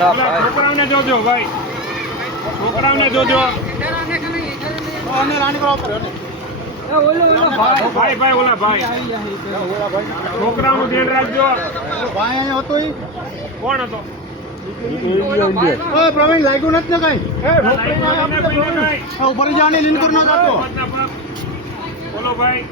છોકરાઓને જોજો ભાઈ, છોકરાઓને જોજો ભાઈ ભાઈ ઓલા ભાઈ છોકરાઓનું ધ્યાન રાખજો. કોણ હતો? પ્રવીણ લાગ્યું નથી ને કઈ ઉપર જાણે લીનકર નો જતો બોલો ભાઈ.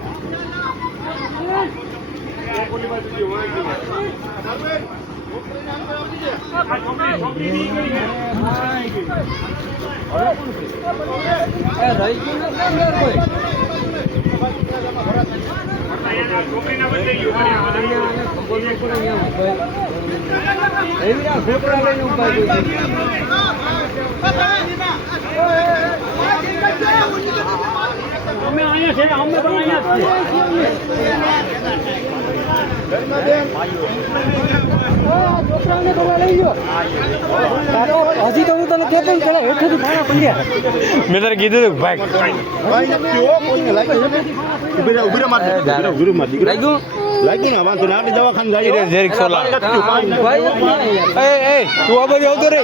અમે અહીંયા છે, અમે પણ અહીંયા હજી તો હું તને કેતો ને પેલા હેઠેથી ભાડા પડ્યા. મેં તને કીધું હતું ભાઈ લાગ્યું ને વાંધો ને આપણી દવાખાને જાય જેરિક સોલા તું આ બાજુ આવતો રે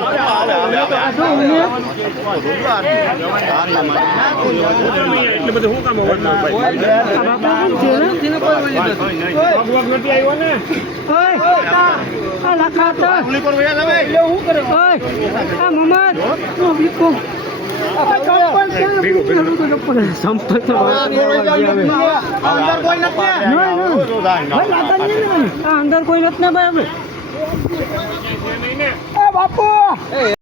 એટલે બધું શું કામ આવ્યો ને અંદર કોઈ નથી ને ભાઈ બાપુ.